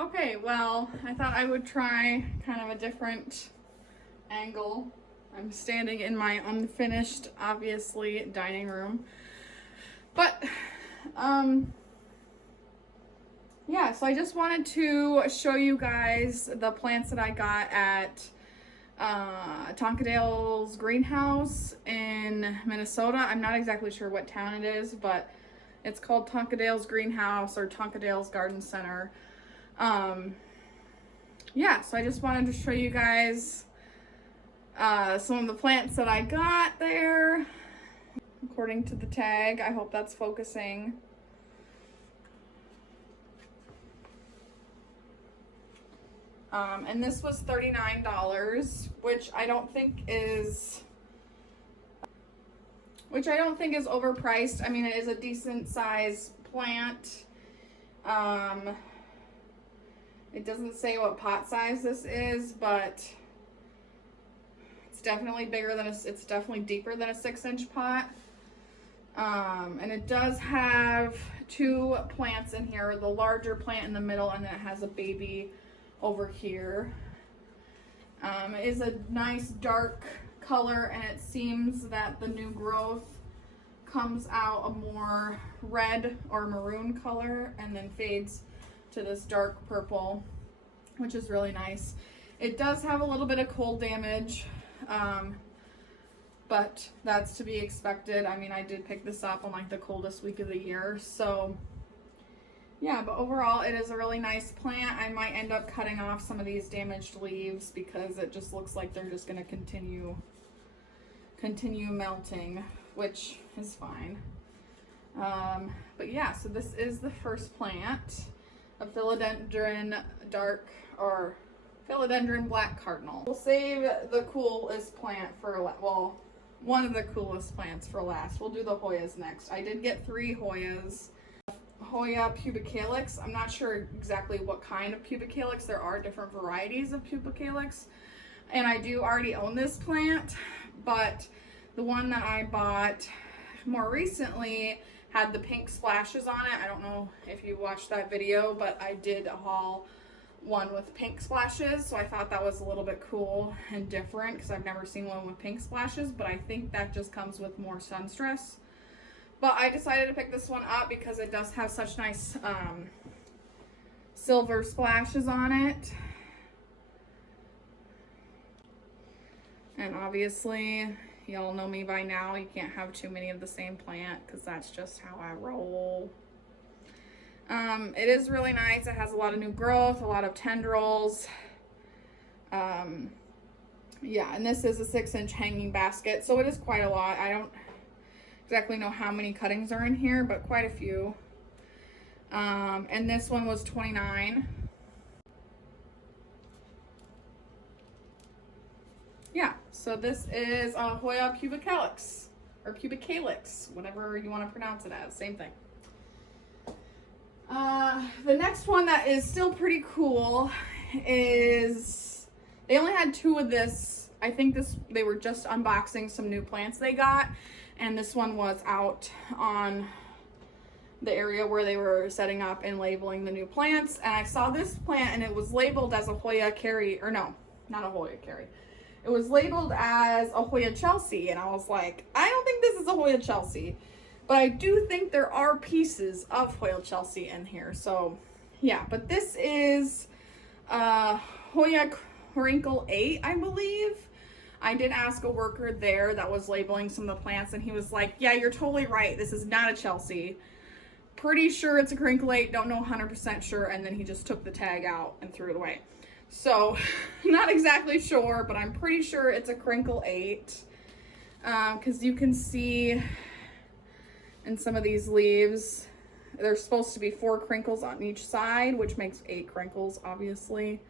Okay, well, I thought I would try kind of a different angle. I'm standing in my unfinished, obviously, dining room. But, yeah, so I just wanted to show you guys the plants that I got at Tonkadale's greenhouse in Minnesota. I'm not exactly sure what town it is, but it's called Tonkadale's greenhouse or Tonkadale's garden center. Yeah, so I just wanted to show you guys some of the plants that I got there according to the tag. I hope that's focusing. And this was $39, which I don't think is overpriced. I mean, it is a decent size plant. It doesn't say what pot size this is, but it's definitely it's definitely deeper than a 6-inch pot. And it does have 2 plants in here, the larger plant in the middle, and then it has a baby over here. It is a nice dark color, and it seems that the new growth comes out a more red or maroon color and then fades to this dark purple, which is really nice. It does have a little bit of cold damage, but that's to be expected. I mean, I did pick this up on like the coldest week of the year, so yeah, but overall it is a really nice plant. I might end up cutting off some of these damaged leaves because it just looks like they're just going to continue melting, which is fine. But yeah, so this is the first plant, a philodendron philodendron black cardinal. We'll save the coolest plant for, well, one of the coolest plants for last. We'll do the Hoyas next. I did get 3 Hoyas. Hoya Pubicalyx. I'm not sure exactly what kind of Pubicalyx. There are different varieties of Pubicalyx, and I do already own this plant, but the one that I bought more recently had the pink splashes on it. I don't know if you watched that video, but I did haul one with pink splashes, so I thought that was a little bit cool and different because I've never seen one with pink splashes, but I think that just comes with more sun stress. But I decided to pick this one up because it does have such nice silver splashes on it. And obviously, y'all know me by now, you can't have too many of the same plant because that's just how I roll. It is really nice. It has a lot of new growth, a lot of tendrils. Yeah, and this is a 6-inch hanging basket, so it is quite a lot. I don't exactly know how many cuttings are in here, but quite a few. And this one was $29. Yeah, so this is a Hoya Pubicalyx, or Pubicalyx, whatever you want to pronounce it as, same thing. The next one that is still pretty cool is, they only had 2 of this. I think they were just unboxing some new plants they got, and this one was out on the area where they were setting up and labeling the new plants, and I saw this plant and it was labeled as a Hoya Carry, or no, not a Hoya Carry. It was labeled as a Hoya Chelsea, and I was like, I don't think this is a Hoya Chelsea, but I do think there are pieces of Hoya Chelsea in here. So yeah, but this is Hoya Wrinkle 8, I believe. I did ask a worker there that was labeling some of the plants, and he was like, yeah, you're totally right. This is not a Chelsea. Pretty sure it's a Crinkle 8, don't know 100% sure, and then he just took the tag out and threw it away. So, not exactly sure, but I'm pretty sure it's a Crinkle 8. Because you can see in some of these leaves, there's supposed to be 4 crinkles on each side, which makes 8 crinkles, obviously.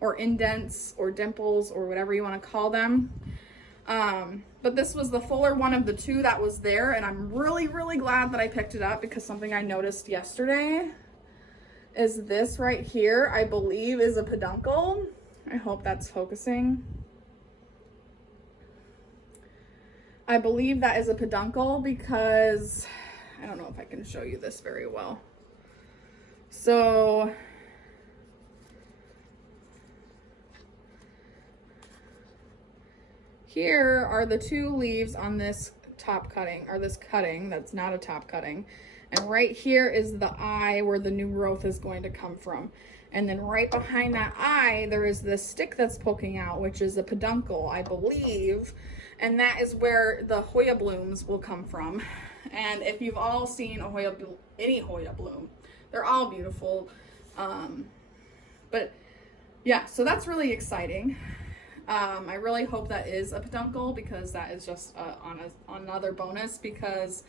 Or indents, or dimples, or whatever you want to call them. But this was the fuller one of the 2 that was there, and I'm really, really glad that I picked it up, because something I noticed yesterday is this right here, I believe is a peduncle. I hope that's focusing. I believe that is a peduncle because, I don't know if I can show you this very well. So here are the 2 leaves on this top cutting, or this cutting that's not a top cutting. And right here is the eye where the new growth is going to come from. And then right behind that eye, there is this stick that's poking out, which is a peduncle, I believe. And that is where the Hoya blooms will come from. And if you've all seen any Hoya bloom, they're all beautiful. But yeah, so that's really exciting. I really hope that is a peduncle, because that is just another bonus, because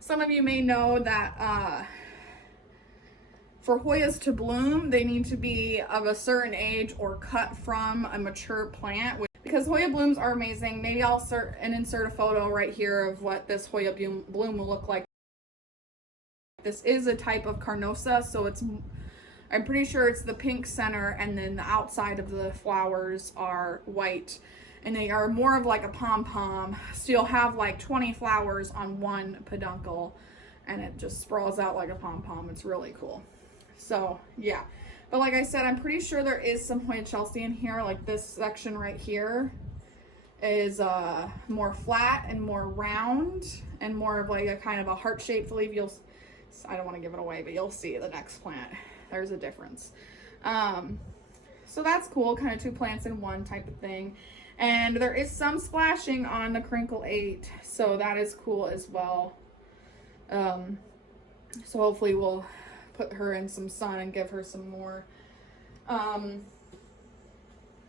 some of you may know that for Hoyas to bloom, they need to be of a certain age or cut from a mature plant. Because Hoya blooms are amazing. Maybe I'll insert a photo right here of what this Hoya bloom will look like. This is a type of carnosa, so I'm pretty sure it's the pink center, and then the outside of the flowers are white. And they are more of like a pom-pom. So you'll have like 20 flowers on one peduncle, and it just sprawls out like a pom-pom. It's really cool. So yeah, but like I said, I'm pretty sure there is some Hoya Chelsea in here. Like this section right here is more flat and more round, and more of like a kind of a heart-shaped leaf. I don't want to give it away, but you'll see the next plant. There's a difference. So that's cool, kind of 2 plants in one type of thing. And there is some splashing on the Crinkle 8, so that is cool as well. So hopefully we'll put her in some sun and give her some more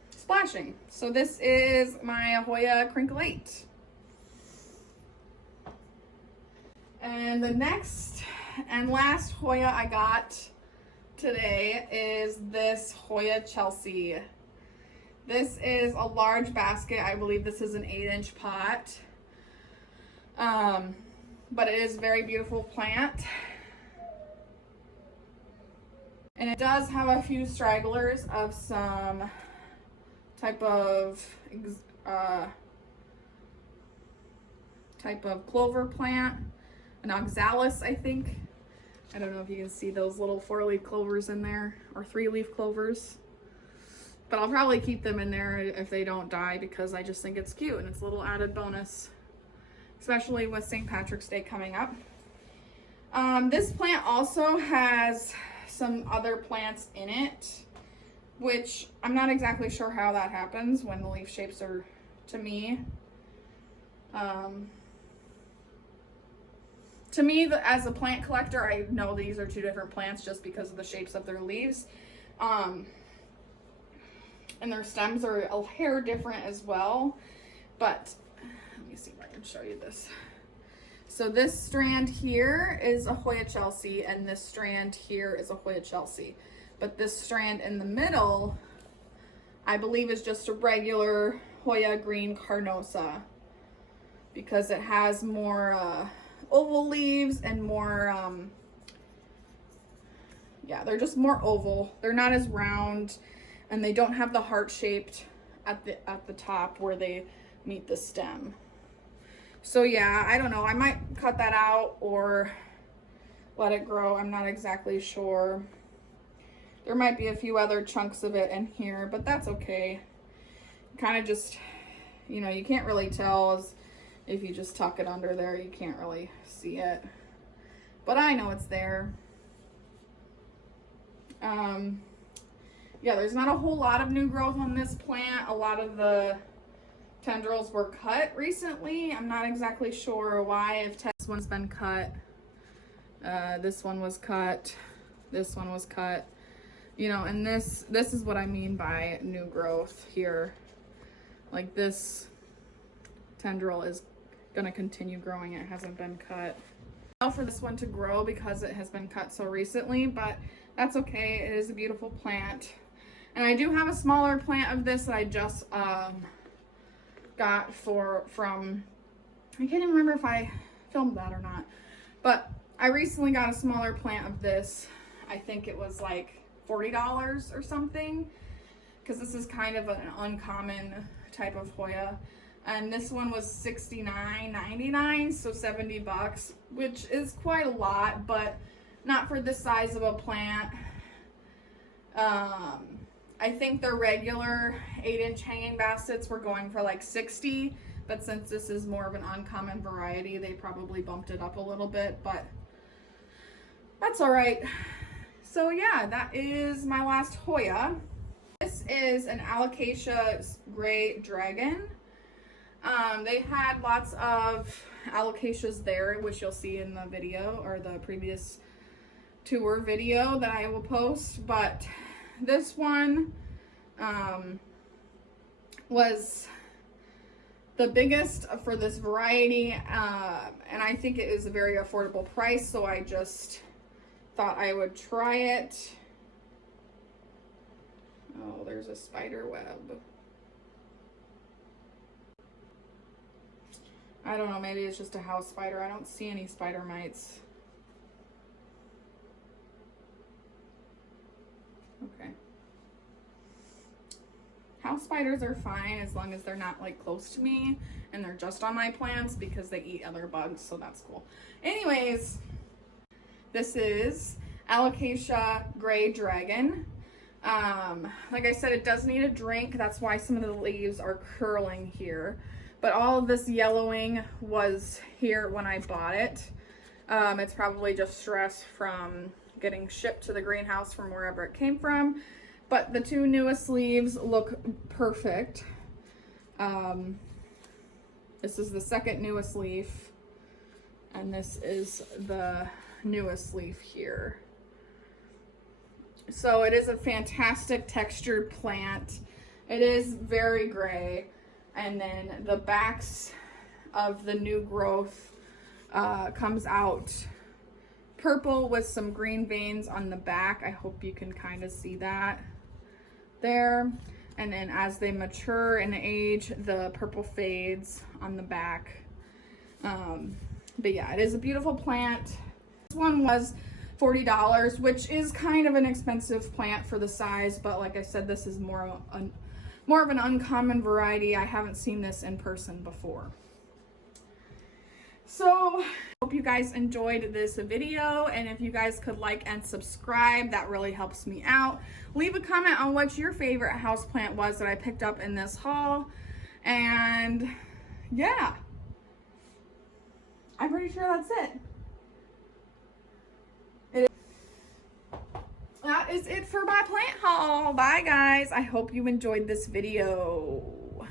splashing. So this is my Hoya Crinkle 8. And the next and last Hoya I got today is this Hoya Chelsea. This is a large basket. I believe this is an 8-inch pot. But it is a very beautiful plant. And it does have a few stragglers of some type of clover plant, an oxalis, I think. I don't know if you can see those little 4-leaf clovers in there, or 3-leaf clovers. But I'll probably keep them in there if they don't die, because I just think it's cute and it's a little added bonus, especially with St. Patrick's Day coming up. This plant also has some other plants in it, which I'm not exactly sure how that happens when the leaf shapes are, to me. To me, as a plant collector, I know these are 2 different plants just because of the shapes of their leaves. And their stems are a hair different as well. But let me see if I can show you this. So this strand here is a Hoya Chelsea, and this strand here is a Hoya Chelsea. But this strand in the middle, I believe, is just a regular Hoya green carnosa, because it has more oval leaves and more, yeah, they're just more oval. They're not as round, and they don't have the heart-shaped at the top where they meet the stem. So yeah, I don't know. I might cut that out or let it grow. I'm not exactly sure. There might be a few other chunks of it in here, but that's okay. Kind of just, you know, you can't really tell if you just tuck it under there. You can't really see it. But I know it's there. Yeah, there's not a whole lot of new growth on this plant. A lot of the tendrils were cut recently. I'm not exactly sure why. If this one's been cut, this one was cut, this one was cut, you know, and this is what I mean by new growth here. Like this tendril is gonna continue growing. It hasn't been cut. Now for this one to grow because it has been cut so recently, but that's okay. It is a beautiful plant. And I do have a smaller plant of this that I just got from, I can't even remember if I filmed that or not, but I recently got a smaller plant of this. I think it was like $40 or something, because this is kind of an uncommon type of Hoya. And this one was $69.99, so 70 bucks, which is quite a lot, but not for this size of a plant. I think the regular 8-inch hanging baskets were going for like $60, but since this is more of an uncommon variety, they probably bumped it up a little bit, but that's all right. So yeah, that is my last Hoya. This is an Alocasia Gray Dragon. They had lots of Alocasias there, which you'll see in the video or the previous tour video that I will post, but this one was the biggest for this variety, and I think it is a very affordable price, so I just thought I would try it. Oh, there's a spider web. I don't know, maybe it's just a house spider. I don't see any spider mites. Okay. House spiders are fine as long as they're not like close to me and they're just on my plants because they eat other bugs, so that's cool. Anyways, this is Alocasia Gray Dragon. Like I said, it does need a drink. That's why some of the leaves are curling here. But all of this yellowing was here when I bought it. It's probably just stress from getting shipped to the greenhouse from wherever it came from. But the two newest leaves look perfect. This is the second newest leaf. And this is the newest leaf here. So it is a fantastic textured plant. It is very gray. And then the backs of the new growth comes out purple with some green veins on the back. I hope you can kind of see that there. And then as they mature and age, the purple fades on the back. But yeah, it is a beautiful plant. This one was $40, which is kind of an expensive plant for the size, but like I said, this is more of an uncommon variety. I haven't seen this in person before. So, hope you guys enjoyed this video, and if you guys could like and subscribe, that really helps me out. Leave a comment on what your favorite houseplant was that I picked up in this haul, and yeah, I'm pretty sure that's it. That is it for my plant haul. Bye guys. I hope you enjoyed this video.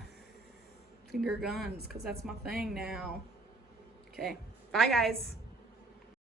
Finger guns, because that's my thing now. Okay. Bye guys.